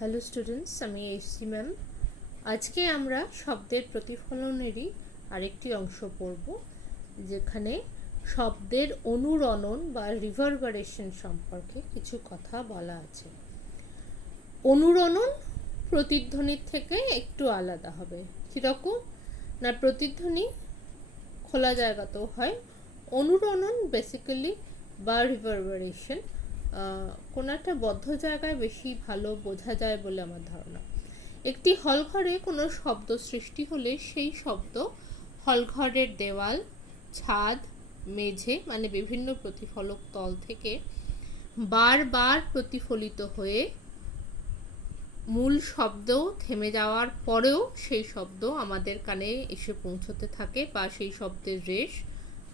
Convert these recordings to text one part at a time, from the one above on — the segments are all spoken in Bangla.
হ্যালো স্টুডেন্টস, আমি এইচসি ম্যাম। আজকে আমরা শব্দের প্রতিফলনেরই আরেকটি অংশ পড়ব, যেখানে শব্দের অনুরণন বা রিভারবারেশন সম্পর্কে কিছু কথা বলা আছে। অনুরণন প্রতিধ্বনির থেকে একটু আলাদা হবে। কীরকম না, প্রতিধ্বনি খোলা জায়গাতেও হয়, অনুরণন বেসিক্যালি বা রিভারবারেশন কোনো একটা বদ্ধ জায়গায় বেশি ভালো বোঝা যায় বলে আমার ধারণা। একটি হলঘরে কোনো শব্দ সৃষ্টি হলে সেই শব্দ হলঘরের দেওয়াল, ছাদ, মেঝে মানে বিভিন্ন প্রতিফলক তল থেকে বারবার প্রতিফলিত হয়ে মূল শব্দ থেমে যাওয়ার পরেও সেই শব্দ আমাদের কানে এসে পৌঁছতে থাকে বা সেই শব্দের রেশ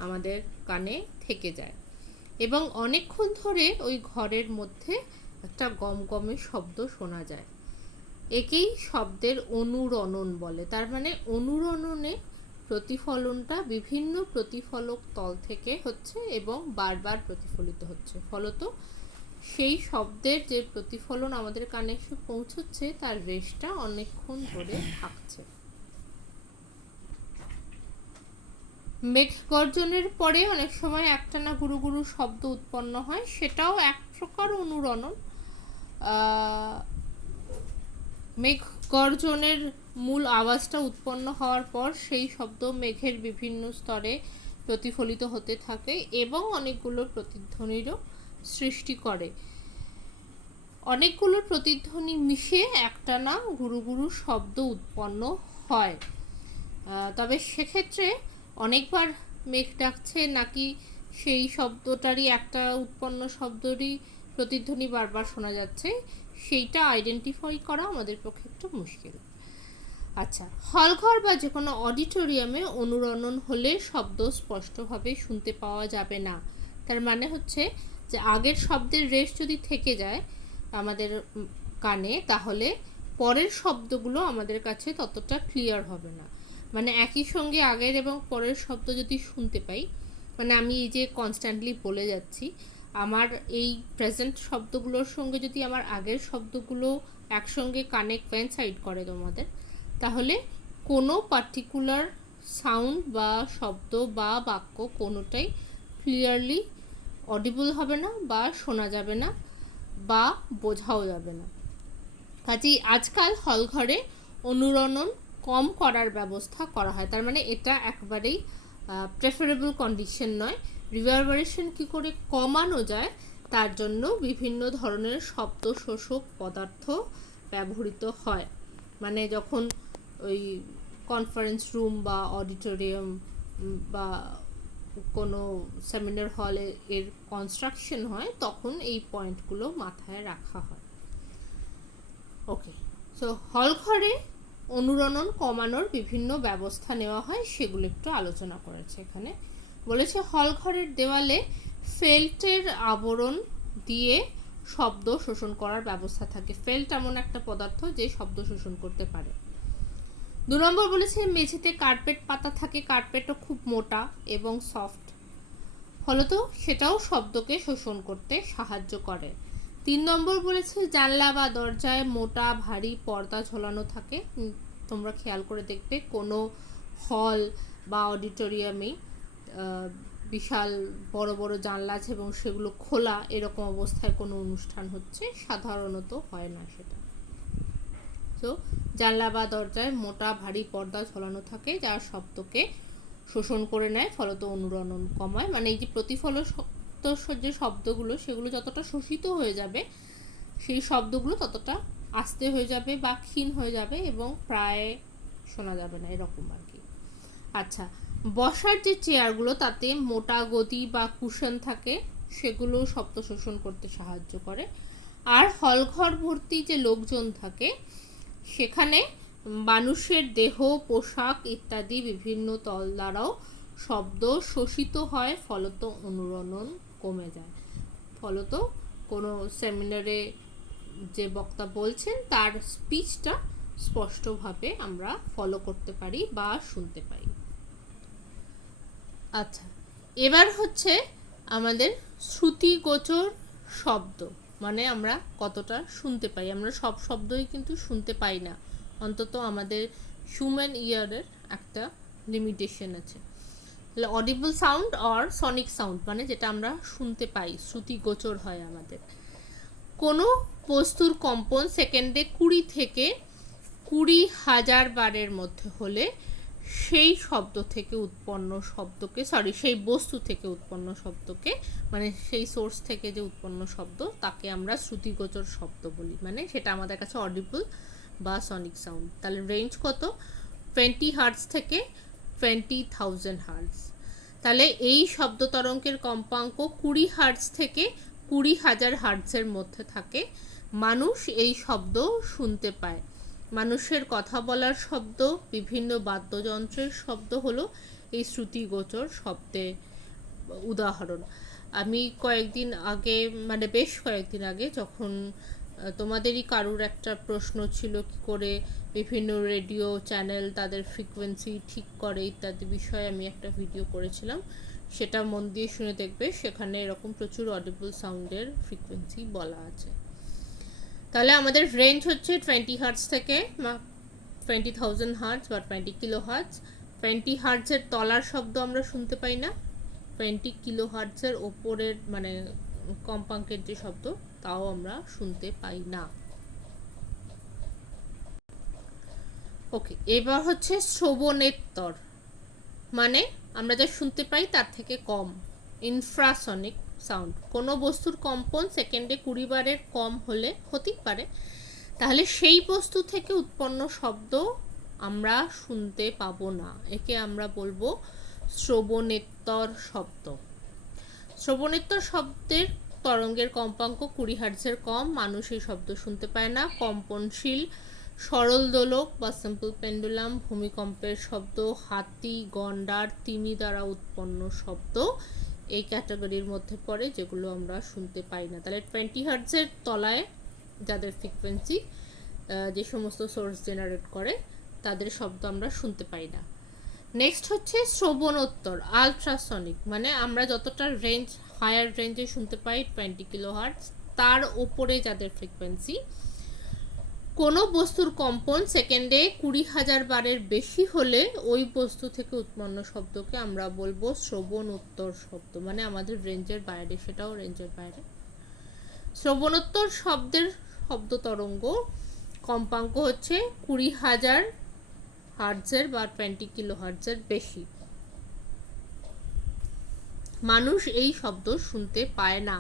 আমাদের কানে থেকে যায় এবং অনেকক্ষণ ধরে ওই ঘরের মধ্যে একটা গমগমে শব্দ শোনা যায়। একেই শব্দের অনুরণন বলে। তার মানে অনুরণনে প্রতিফলনটা বিভিন্ন প্রতিফলক তল থেকে হচ্ছে এবং বারবার প্রতিফলিত হচ্ছে, ফলত সেই শব্দের যে প্রতিফলন আমাদের কানে এসে পৌঁছচ্ছে তার রেশটা অনেকক্ষণ ধরে থাকছে। মেঘ গর্জনের পরে অনেক সময় একটানা গুরু গুরু শব্দ উৎপন্ন হয়, সেটাও এক প্রকার অনুরণন। মেঘ গর্জনের মূল আওয়াজটা উৎপন্ন হওয়ার পর সেই শব্দ মেঘের বিভিন্ন স্তরে প্রতিফলিত হতে থাকে এবং অনেকগুলো প্রতিধ্বনিরও সৃষ্টি করে। অনেকগুলো প্রতিধ্বনি মিশে একটানা গুরু গুরু শব্দ উৎপন্ন হয়। তবে সেক্ষেত্রে অনেকবার মেঘ ডাকছে নাকি সেই শব্দটারই একটা উৎপন্ন শব্দরই প্রতিধ্বনি বারবার শোনা যাচ্ছে, সেইটা আইডেন্টিফাই করা আমাদের পক্ষে একটু মুশকিল। আচ্ছা, হলঘর বা যে কোনো অডিটোরিয়ামে অনুরণন হলে শব্দ স্পষ্টভাবে শুনতে পাওয়া যাবে না। তার মানে হচ্ছে যে আগের শব্দের রেশ যদি থেকে যায় আমাদের কানে, তাহলে পরের শব্দগুলো আমাদের কাছে ততটা ক্লিয়ার হবে না। মানে একই সঙ্গে আগের এবং পরের শব্দ যদি শুনতে পাই, মানে আমি এই যে কনস্ট্যান্টলি বলে যাচ্ছি, আমার এই প্রেজেন্ট শব্দগুলোর সঙ্গে যদি আমার আগের শব্দগুলো একসঙ্গে কানে কোয়েনসাইড করে তোমাদের, তাহলে কোনো পার্টিকুলার সাউন্ড বা শব্দ বা বাক্য কোনোটাই ক্লিয়ারলি অডিবল হবে না বা শোনা যাবে না বা বোঝাও যাবে না। কাজেই আজকাল হলঘরে অনুরণন কম করার ব্যবস্থা করা হয়। তার মানে এটা একবারেই প্রেফারেবল কন্ডিশন নয়। রিভারবারেশন কী করে কমানো যায় তার জন্য বিভিন্ন ধরনের শব্দ শোষক পদার্থ ব্যবহৃত হয়। মানে যখন ওই কনফারেন্স রুম বা অডিটোরিয়াম বা কোনো সেমিনার হলে এর কনস্ট্রাকশন হয়, তখন এই পয়েন্টগুলো মাথায় রাখা হয়। ওকে, সো হলঘরে অনুরণন কমানোর বিভিন্ন ব্যবস্থা নেওয়া হয়, সেগুলো একটু আলোচনা করেছে। এখানে বলেছে হলঘরের দেওয়ালে ফেল্টের আবরণ দিয়ে শব্দ শোষণ করার ব্যবস্থা থাকে। ফেল্ট এমন একটা পদার্থ যে শব্দ শোষণ করতে পারে। 2 নম্বর বলেছে মেঝেতে কার্পেট পাতা থাকে, কার্পেটও খুব মোটা এবং সফট, ফলত সেটাও শব্দকে শোষণ করতে সাহায্য করে। 3 নম্বর বলেছে জানলা বা দরজায় মোটা ভারী পর্দা ঝোলানো থাকে। তোমরা খেয়াল করে দেখবে কোনো হল বা অডিটোরিয়ামে বিশাল বড় বড় জানলা আছে এবং সেগুলো খোলা, এরকম অবস্থায় কোনো অনুষ্ঠান হচ্ছে, সাধারণত হয় না সেটা। তো জানলা বা দরজায় মোটা ভারী পর্দা ঝোলানো থাকে যা শব্দকে শোষণ করে নেয়, ফলত অনুরণন কমায়। মানে এই যে প্রতিফলন যে শব্দগুলো, সেগুলো যতটা শোষিত হয়ে যাবে সেই শব্দগুলো ততটা আস্তে হয়ে যাবে বা ক্ষীণ হয়ে যাবে এবং প্রায় শোনা যাবে না, এরকম আর কি। আচ্ছা, বসার যে চেয়ারগুলো তাতে মোটা গদি বা কুশন থাকে, সেগুলো শব্দ শোষণ করতে সাহায্য করে। আর হলঘর ভর্তি যে লোকজন থাকে সেখানে মানুষের দেহ, পোশাক ইত্যাদি বিভিন্ন তল দ্বারাও শব্দ শোষিত হয়, ফলত অনুরণন কমে যায়। ফলত কোনো সেমিনারে যে বক্তা বলছেন তার স্পিচটা স্পষ্টভাবে আমরা ফলো করতে পারি বা শুনতে পাই। আচ্ছা, এবার হচ্ছে আমাদের শ্রুতিগোচর শব্দ, মানে আমরা কতটা শুনতে পাই। আমরা সব শব্দই কিন্তু শুনতে পাই না, অন্তত আমাদের হিউম্যান ইয়ারের একটা লিমিটেশন আছে। তাহলে audible sound or Sonic sound মানে যেটা আমরা শুনতে পাই, শ্রুতিগোচর হয় আমাদের। কোনো বস্তুর কম্পন সেকেন্ডে 20 থেকে 20,000 বারের মধ্যে হলে সেই শব্দ থেকে উৎপন্ন শব্দকে সেই বস্তু থেকে উৎপন্ন শব্দকে মানে সেই সোর্স থেকে যে উৎপন্ন শব্দ তাকে আমরা শ্রুতিগোচর শব্দ বলি, মানে সেটা আমাদের কাছে অডিবল বা সনিক সাউন্ড। তাহলে রেঞ্জ কত? 20 হার্টজ থেকে 20,000 হার্টজ। তাহলে এই শব্দ তরঙ্গের কম্পাঙ্ক 20 হার্টজ থেকে 20,000 হার্টজের মধ্যে থাকে। মানুষ এই শব্দ শুনতে পায়। মানুষের কথা বলার শব্দ, বিভিন্ন বাদ্যযন্ত্রের শব্দ হলো এই শ্রুতিগোচর শব্দের উদাহরণ। আমি কয়েকদিন আগে মানে বেশ কয়েকদিন আগে যখন তোমাদেরই কারুর একটা প্রশ্ন ছিল কি করে বিভিন্ন রেডিও চ্যানেল তাদের ফ্রিকোয়েন্সি ঠিক করে ইত্যাদি বিষয়ে আমি একটা ভিডিও করেছিলাম, সেটা মন দিয়ে শুনে দেখবে, সেখানে এরকম প্রচুর অডিবল সাউন্ডের ফ্রিকোয়েন্সি বলা আছে। তাহলে আমাদের রেঞ্জ হচ্ছে 20 হার্টজ থেকে 20,000 হার্টজ বা 20 কিলো হার্টজ। 20 হার্টজের তলার শব্দ আমরা শুনতে পাই না, 20 কিলো হার্টজের ওপরের মানে কম্পাঙ্কের যে শব্দ তাও আমরা শুনতে পাই না। ওকে, এবার হচ্ছে শ্রবণের স্তর, মানে আমরা যা শুনতে পাই তার থেকে কম, ইনফ্রাসনিক সাউন্ড। কোনো বস্তুর কম্পন সেকেন্ডে 20 বারের কম হলে হতেই পারে, তাহলে সেই বস্তু থেকে উৎপন্ন শব্দ আমরা শুনতে পাবো না, একে আমরা বলবো শ্রবণেত্তর শব্দ। শ্রবণেত্তর শব্দের তরঙ্গের কম্পাঙ্ক 20 হার্টজের কম, মানুষ এই শব্দ শুনতে পায় না। কম্পনশীল সরল দোলক বা সিম্পল পেন্ডুলাম, ভূমিকম্পের শব্দ, হাতি, গন্ডার, তিমি দ্বারা উৎপন্ন শব্দ এই ক্যাটাগরির মধ্যে পড়ে, যেগুলো আমরা শুনতে পাই না। তাহলে 20 হার্টজের তলায় যাদের ফ্রিকোয়েন্সি যে সমস্ত সোর্স জেনারেট করে তাদের শব্দ আমরা শুনতে পাই না। নেক্সট হচ্ছে শ্রবণোত্তর, আলট্রাসনিক, মানে আমরা যতটা রেঞ্জ হায়ার রেঞ্জে শুনতে পাই 20 কিলো হার্টজ, তার ওপরে যাদের ফ্রিকোয়েন্সি। কোনো বস্তুর কম্পন সেকেন্ডে 20,000 বারের বেশি হলে ওই বস্তু থেকে উৎপন্ন শব্দকে আমরা বলবো শ্রবণোত্তর শব্দ, মানে আমাদের রেঞ্জের বাইরে, সেটাও রেঞ্জের বাইরে। শ্রবণোত্তর শব্দের শব্দ তরঙ্গ কম্পাঙ্ক হচ্ছে 20,000 হার্টজের বা 20 কিলো হার্টজের বেশি। মানুষ এই শব্দ শুনতে পায় না।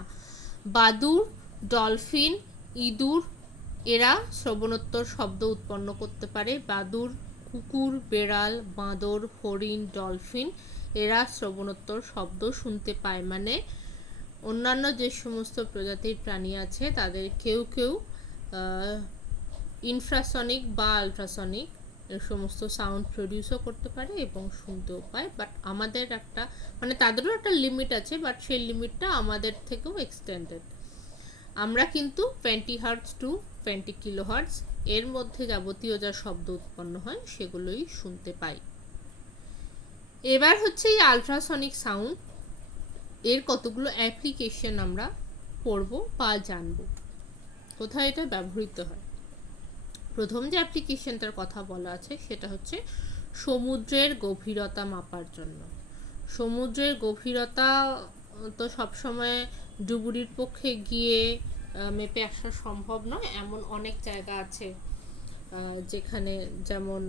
বাদুড়, ডলফিন, ইঁদুর এরা শ্রবণোত্তর শব্দ উৎপন্ন করতে পারে। বাদুড়, কুকুর, বেড়াল, বাঁদর, হরিণ, ডলফিন এরা শ্রবণোত্তর শব্দ শুনতে পায়, মানে অন্যান্য যে সমস্ত প্রজাতির প্রাণী আছে তাদের কেউ কেউ ইনফ্রাসনিক বা আলট্রাসনিক এর সমস্ত সাউন্ড প্রডিউসও করতে পারে এবং শুনতেও পায়, বাট আমাদের একটা মানে তাদেরও একটা লিমিট আছে, বাট সেই লিমিটটা আমাদের থেকেও এক্সটেন্ডেড। আমরা কিন্তু 20 হার্টজ টু 20 কিলো হার্টজ এর মধ্যে যাবতীয় যা শব্দ উৎপন্ন হয় সেগুলোই শুনতে পাই। এবার হচ্ছে এই আলট্রাসনিক সাউন্ড এর কতগুলো অ্যাপ্লিকেশন আমরা পড়ব বা জানব, কোথায় এটা ব্যবহৃত হয়। প্রথম যে অ্যাপ্লিকেশনটার কথা বলা আছে সেটা হচ্ছে সমুদ্রের গভীরতা মাপার জন্য। সমুদ্রের গভীরতা তো সবসময় ডুবুরির পক্ষে গিয়ে মেপে আসা সম্ভব নয়, এমন অনেক জায়গা আছে যেখানে, যেমন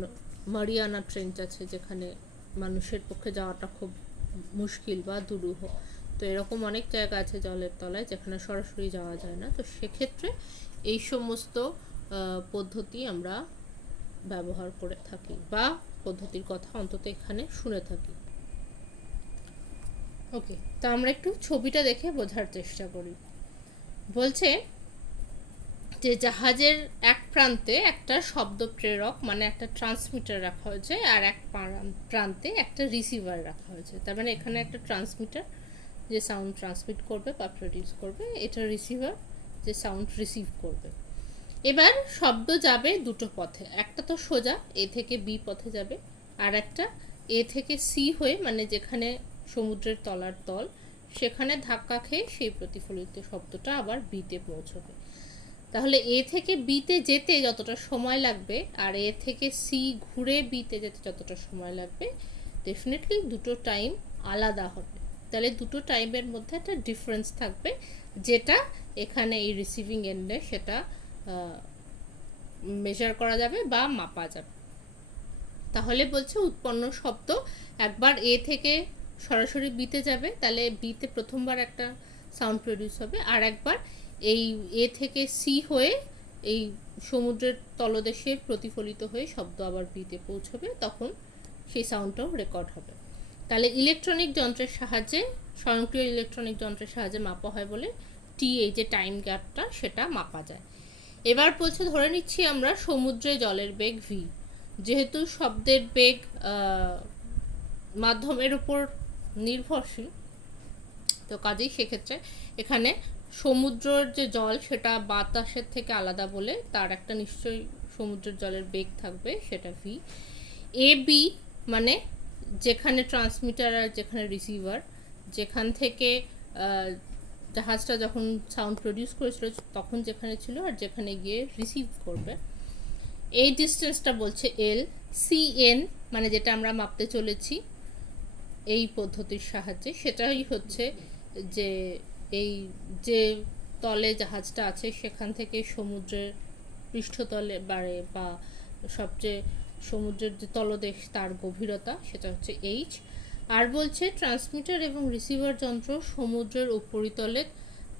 মারিয়ানা ট্রেঞ্চ আছে যেখানে মানুষের পক্ষে যাওয়াটা খুব মুশকিল বা দুরূহ। তো এরকম অনেক জায়গা আছে জলের তলায় যেখানে সরাসরি যাওয়া যায় না। তো সেক্ষেত্রে এই সমস্ত পদ্ধতি আমরা ব্যবহার করে থাকি বা পদ্ধতির কথা অন্তত এখানে শুনে থাকি। ওকে, তো আমরা একটু ছবিটা দেখে বোঝার চেষ্টা করি। বলছে যে জাহাজের এক প্রান্তে একটা শব্দ প্রেরক মানে একটা ট্রান্সমিটার রাখা হয়েছে, আর এক প্রান্তে একটা রিসিভার রাখা হয়েছে। তার মানে এখানে একটা ট্রান্সমিটার যে সাউন্ড ট্রান্সমিট করবে বা প্রডিউস করবে, এটা রিসিভার যে সাউন্ড রিসিভ করবে। এবার শব্দ যাবে দুটো পথে, একটা তো সোজা এ থেকে বি পথে যাবে, আর একটা এ থেকে সি হয়ে মানে যেখানে সমুদ্রের তলার তল সেখানে ধাক্কা খেয়ে সেই প্রতিফলিত শব্দটা আবার বিতে পৌঁছবে। তাহলে এ থেকে বিতে যেতে যতটা সময় লাগবে আর এ থেকে সি ঘুরে বিতে যেতে যতটা সময় লাগবে, ডেফিনেটলি দুটো টাইম আলাদা হবে। তাহলে দুটো টাইমের মধ্যে একটা ডিফারেন্স থাকবে, যেটা এখানে এই রিসিভিং এন্ডে সেটা মেজার করা যাবে বা মাপা যাবে। তাহলে বলছে উৎপন্ন শব্দ একবার এ থেকে সরাসরি বিতে যাবে, তাহলে বিতে প্রথমবার একটা সাউন্ড প্রডিউস হবে, আর একবার এই এ থেকে সি হয়ে এই সমুদ্রের তলদেশে প্রতিফলিত হয়ে শব্দ আবার বিতে পৌঁছবে, তখন সেই সাউন্ডটাও রেকর্ড হবে। তাহলে ইলেকট্রনিক যন্ত্রের সাহায্যে, স্বয়ংক্রিয় ইলেকট্রনিক যন্ত্রের সাহায্যে মাপা হয় বলে টি, এই যে টাইম গ্যাপটা, সেটা মাপা যায়। এবার বলছে ধরে নিচ্ছি আমরা সমুদ্রে জলের বেগ ভি। যেহেতু শব্দের বেগ মাধ্যমের উপর নির্ভরশীল, তো কাজেই সেক্ষেত্রে এখানে সমুদ্রের যে জল সেটা বাতাসের থেকে আলাদা বলে তার একটা নিশ্চয়ই সমুদ্রের জলের বেগ থাকবে, সেটা ভি। এ বি মানে যেখানে ট্রান্সমিটার আর যেখানে রিসিভার, যেখান থেকে জাহাজটা যখন সাউন্ড প্রডিউস করেছিল তখন যেখানে ছিল আর যেখানে গিয়ে রিসিভ করবে, এই ডিস্টেন্সটা বলছে এল। সি এন মানে যেটা আমরা মাপতে চলেছি এই পদ্ধতির সাহায্যে, সেটাই হচ্ছে যে এই যে তলে জাহাজটা আছে সেখান থেকে সমুদ্রের পৃষ্ঠতলে বাড়ে বা সবচেয়ে সমুদ্রের যে তলদেশ তার গভীরতা, সেটা হচ্ছে এইচ। আর বলছে ট্রান্সমিটার এবং রিসিভার যন্ত্র সমুদ্রের উপরিতলে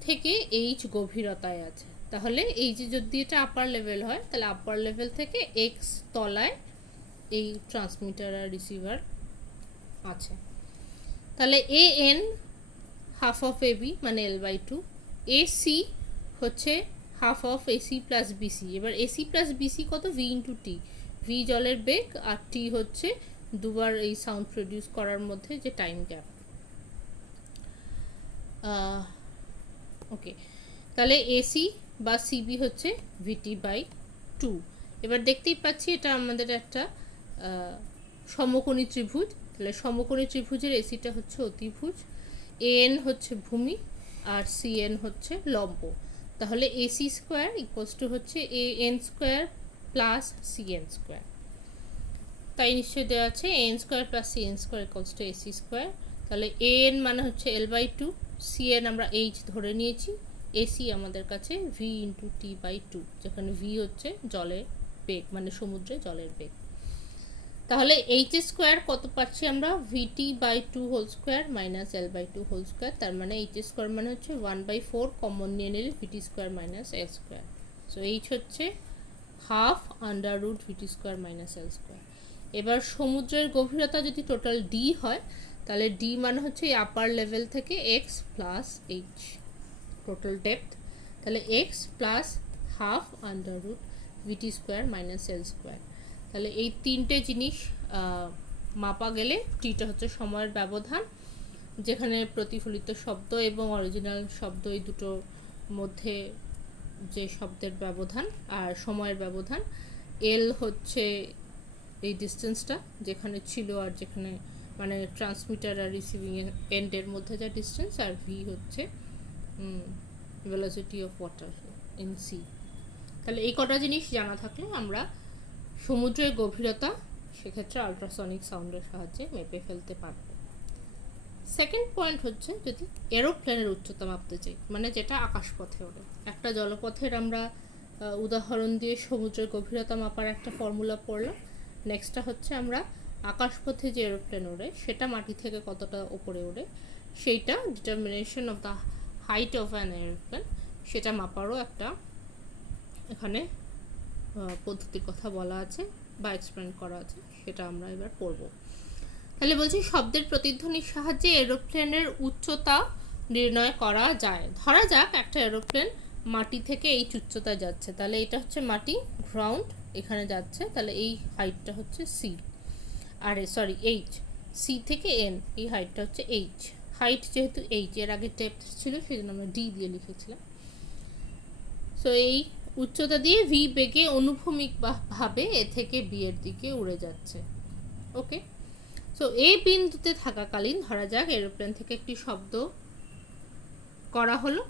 থেকে এইচ গভীরতায় আছে। তাহলে এই যে যদি এটা আপার লেভেল হয়, তাহলে আপার লেভেল থেকে এক্স তলায় এই ট্রান্সমিটার আর রিসিভার আছে। তাহলে A N half of A B মানে L by two. A C হচ্ছে half of AC plus BC. এবার এসি প্লাস বিসি কত? V into T. ভি জলের বেগ আর টি হচ্ছে দুবার এই সাউন্ড প্রডিউস করার মধ্যে যে টাইম গ্যাপ। ওকে, তাহলে এসি বা সিবি হচ্ছে ভিটি বাই টু। এবার দেখতেই পাচ্ছি এটা আমাদের একটা সমকোণী ত্রিভুজ। তাহলে সমকোণী ত্রিভুজের এসিটা হচ্ছে অতিভুজ, এন হচ্ছে ভূমি আর সিএন হচ্ছে লম্ব। তাহলে এসি স্কোয়ার ইকুয়ালস টু হচ্ছে A N square plus CN square. তাই নিশ্চয়ই দেওয়া আছে N square plus CN square equals to AC square. তাহলে এন মানে হচ্ছে এল বাই টু, সিএন আমরা এইচ ধরে নিয়েছি, এসি আমাদের কাছে V into T by two, যেখানে ভি হচ্ছে জলের বেগ মানে সমুদ্রে জলের বেগ। তাহলে এইচ স্কোয়ার কত পাচ্ছি আমরা? VT by two whole square minus L by two whole square. তার মানে এইচ স্কোয়ার মানে হচ্ছে 1/4, কমন নিয়ে নিলে ভিটি square minus L square. So H হচ্ছে half under root VT square minus L square. এবার সমুদ্রের গভীরতা যদি টোটাল ডি হয়, তাহলে ডি মানে হচ্ছে এই আপার লেভেল থেকে X plus H, total depth. তাহলে X plus half under root VT square minus L square. তাহলে এই তিনটে জিনিস মাপা গেলে টিটা হচ্ছে সময়ের ব্যবধান, যেখানে প্রতিফলিত শব্দ এবং অরিজিনাল শব্দ এই দুটোর মধ্যে যে শব্দের ব্যবধান আর সময়ের ব্যবধান। এল হচ্ছে এই ডিস্টেন্সটা যেখানে ছিল আর যেখানে মানে ট্রান্সমিটার আর রিসিভিং এন্ডের মধ্যে যা ডিস্টেন্স, আর ভি হচ্ছে velocity of water in C. তাহলে এই কটা জিনিস জানা থাকলে আমরা সমুদ্রের গভীরতা সেক্ষেত্রে আল্ট্রাসনিক সাউন্ডের সাহায্যে মেপে ফেলতে পারব। সেকেন্ড পয়েন্ট হচ্ছে যদি এরোপ্লেনের উচ্চতা মাপতে চাই, মানে যেটা আকাশপথে ওঠে। একটা জলপথের আমরা উদাহরণ দিয়ে সমুদ্রের গভীরতা মাপার একটা ফর্মুলা পড়লাম। নেক্সটটা হচ্ছে আমরা আকাশপথে যে এরোপ্লেন ওড়ে সেটা মাটি থেকে কতটা ওপরে ওড়ে সেইটা determination of the height of an aeroplane, সেটা মাপারও একটা এখানে পদ্ধতির কথা বলা আছে বা এক্সপ্লেন করা আছে, সেটা আমরা এবার পড়ব। তাহলে বলছি শব্দের প্রতিধ্বনির সাহায্যে এরোপ্লেনের উচ্চতা নির্ণয় করা যায়। ধরা যাক একটা এরোপ্লেন মাটি থেকে এই উচ্চতায় যাচ্ছে, তাহলে এটা হচ্ছে মাটি, গ্রাউন্ড এখানে যাচ্ছে, তাহলে এই হাইটটা হচ্ছে সি, আর সরি এইচ, সি থেকে এন এই হাইটটা হচ্ছে এইচ। হাইট যেহেতু এইচ, এর আগে ডেপথ ছিল সেই জন্য আমরা ডি দিয়ে লিখেছিলাম। সো এই উচ্চতা দিয়ে ভি বেগে অনুভূমিক ভাবে এ থেকে বি এর দিকে উড়ে যাচ্ছে। ওকে, সো এই বিন্দুতে থাকাকালীন ধরা যাক এরোপ্লেন থেকে একটি শব্দ করা হলো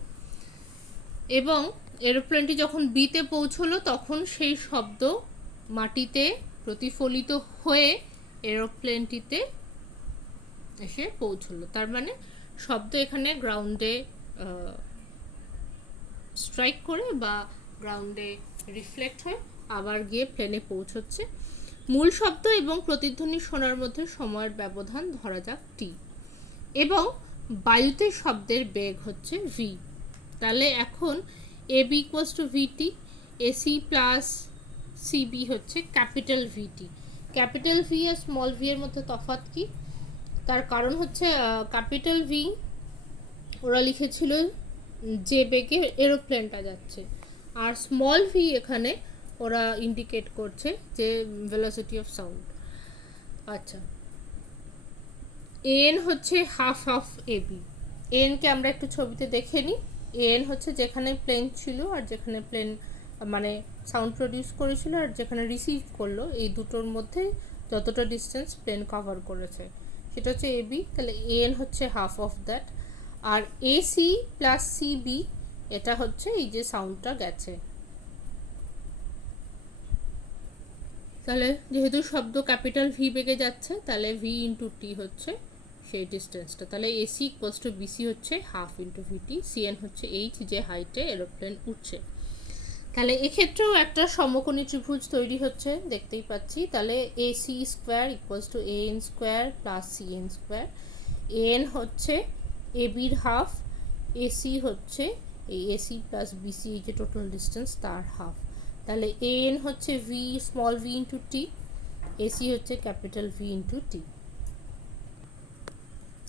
এবং এরোপ্লেনটি যখন বিতে পৌঁছলো তখন সেই শব্দ মাটিতে প্রতিফলিত হয়ে এরোপ্লেনটিতে এসে পৌঁছলো। তার মানে শব্দ এখানে গ্রাউন্ডে স্ট্রাইক করে বা গ্রাউন্ডে রিফ্লেক্ট হয়ে আবার গিয়ে প্লেনে পৌঁছচ্ছে। মূল শব্দ এবং প্রতিধ্বনি শোনার মধ্যে সময়ের ব্যবধান ধরা যাক টি, এবং বায়ুতে শব্দের বেগ হচ্ছে ভি। তাহলে এখন AB equals to VT, AC plus CB হচ্ছে ক্যাপিটাল ভিটি। ক্যাপিটাল ভি আর স্মল ভি এর মধ্যে তফাৎ কি? তার কারণ হচ্ছে ক্যাপিটাল ভি ওরা লিখেছিল যে বেগে এরোপ্লেনটা যাচ্ছে, আর স্মল ভি এখানে ওরা ইন্ডিকেট করছে যে ভেলোসিটি অফ সাউন্ড। আচ্ছা, এন হচ্ছে হাফ অফ এবি। এনকে আমরা একটু ছবিতে দেখে নিই। এন হচ্ছে যেখানে প্লেন ছিল আর যেখানে প্লেন মানে সাউন্ড প্রডিউস করেছিল আর যেখানে রিসিভ করলো, এই দুটোর মধ্যে যতটা ডিস্টেন্স প্লেন কভার করেছে সেটা হচ্ছে এবি। তাহলে এন হচ্ছে হাফ অফ দ্যাট। আর এসি প্লাস সিবি এটা হচ্ছে এই যে সাউন্ডটা গেছে। তাহলে যেহেতু শব্দ ক্যাপিটাল ভি বেগে যাচ্ছে তাহলে ভি ইন্টু টি হচ্ছে সেই ডিস্টেন্সটা। তাহলে এসি ইকুয়ালস টু বিসি হচ্ছে হাফ ইন্টু ভিটি, সিএন হচ্ছে এইচ যে হাইটে এরোপ্লেন উঠছে। তাহলে এক্ষেত্রেও একটা সমকোণী ত্রিভুজ তৈরি হচ্ছে, দেখতেই পাচ্ছি। তাহলে AC square equals two AN square plus CN square. N হচ্ছে এবির হাফ, এসি হচ্ছে এই এসি প্লাস বিসি এই যে টোটাল ডিস্টেন্স তার হাফ। তাহলে এন হচ্ছে V small V into T, AC হচ্ছে ক্যাপিটাল ভি ইন্টু টি।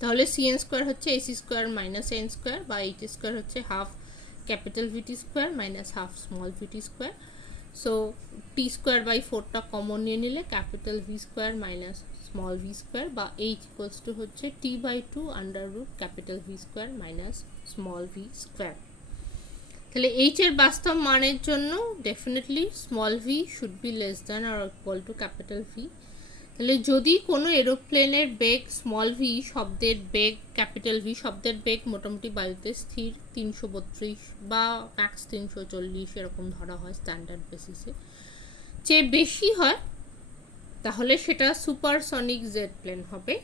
তাহলে সিএন স্কোয়ার হচ্ছে AC square minus N square বা এইচ স্কোয়ার হচ্ছে half capital VT square minus half small VT square. So T square by 4টা কমন নিয়ে নিলে capital V square minus small V square বা এইচ ইকুয়ালস টু হচ্ছে T by 2 under root capital V square minus small V square. তাহলে এইচ এর বাস্তব মানের জন্য definitely small V should be less than or equal to capital V. তাহলে যদি কোনো এরোপ্লেনের বেগ স্মল ভি, শব্দের বেগ ক্যাপিটাল ভি, শব্দের বেগ মোটামুটি বায়ুতে স্থির 332 বা ম্যাক্স 340 এরকম ধরা হয় স্ট্যান্ডার্ড বেসিসে, চেয়ে বেশি হয় তাহলে সেটা সুপারসনিক জেট প্লেন হবে।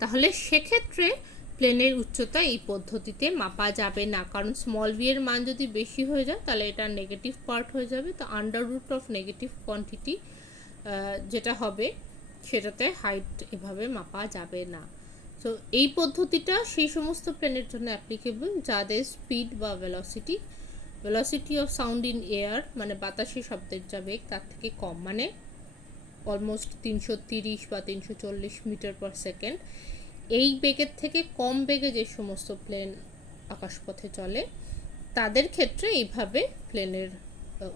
তাহলে সেক্ষেত্রে প্লেনের উচ্চতা এই পদ্ধতিতে মাপা যাবে না, কারণ স্মল ভি এর মান যদি বেশি হয়ে যায় তাহলে এটা নেগেটিভ পার্ট হয়ে যাবে। তো under root of negative quantity যেটা হবে সেটাতে হাইট এভাবে মাপা যাবে না। সো এই পদ্ধতিটা সেই সমস্ত প্লেনের জন্য অ্যাপ্লিকেবল যাদের স্পিড বা velocity of sound in air মানে বাতাসে শব্দের যা বেগ তার থেকে কম, মানে অলমোস্ট 330 বা 340 মিটার পার সেকেন্ড। এই বেগের থেকে কম বেগে যে সমস্ত প্লেন আকাশপথে চলে তাদের ক্ষেত্রে এইভাবে প্লেনের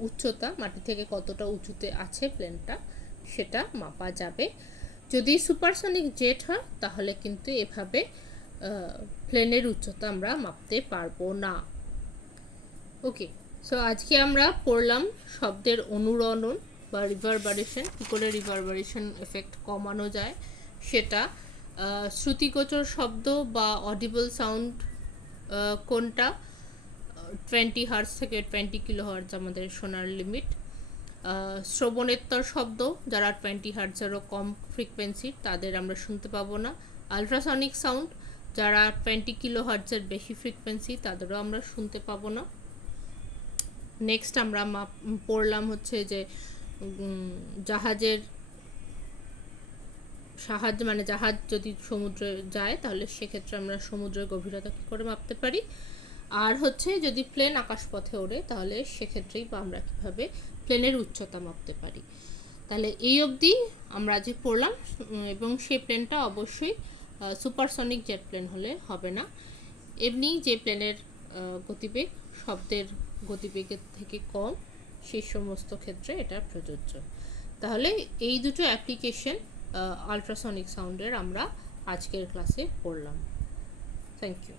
উচ্চতা, মাটি থেকে কতটা উঁচুতে আছে প্লেনটা, সেটা মাপা যাবে। যদি সুপারসনিক জেট হয় তাহলে কিন্তু এভাবে প্লেনের উচ্চতা আমরা মাপতে পারবো না। ওকে, সো আজকে আমরা পড়লাম শব্দের অনুরণন বা রিভারবারেশন, কী করে রিভারবারেশন এফেক্ট কমানো যায় সেটা, শ্রুতিগোচর শব্দ বা অডিবল সাউন্ড কোনটা, 20 হার্টজ থেকে 20 কিলো হার্টজ আমাদের শোনার লিমিট, শ্রবণেত্তর শব্দ যারা 20 হার্টজেরও কম ফ্রিকোয়েন্সি তাদের আমরা শুনতে পাবো না, আলট্রাসনিক সাউন্ড যারা 20 কিলো হার্টজের বেশি ফ্রিকোয়েন্সি তাদেরও আমরা শুনতে পাবো না। নেক্সট আমরা পড়লাম হচ্ছে যে জাহাজের সাহায্য, মানে জাহাজ যদি সমুদ্রে যায় তাহলে সেক্ষেত্রে আমরা সমুদ্রের গভীরতা কী করে মাপতে পারি, আর হচ্ছে যদি প্লেন আকাশপথে ওড়ে তাহলে সেক্ষেত্রেই বা আমরা কীভাবে প্লেনের উচ্চতা মাপতে পারি। তাহলে এই অবধি আমরা যে পড়লাম, এবং সেই প্লেনটা অবশ্যই সুপারসনিক জেট প্লেন হলে হবে না, এমনি যে প্লেনের গতিবেগ শব্দের গতিবেগের থেকে কম সেই সমস্ত ক্ষেত্রে এটা প্রযোজ্য। তাহলে এই দুটো অ্যাপ্লিকেশন আলট্রাসনিক সাউন্ডের আমরা আজকের ক্লাসে পড়লাম। Thank you.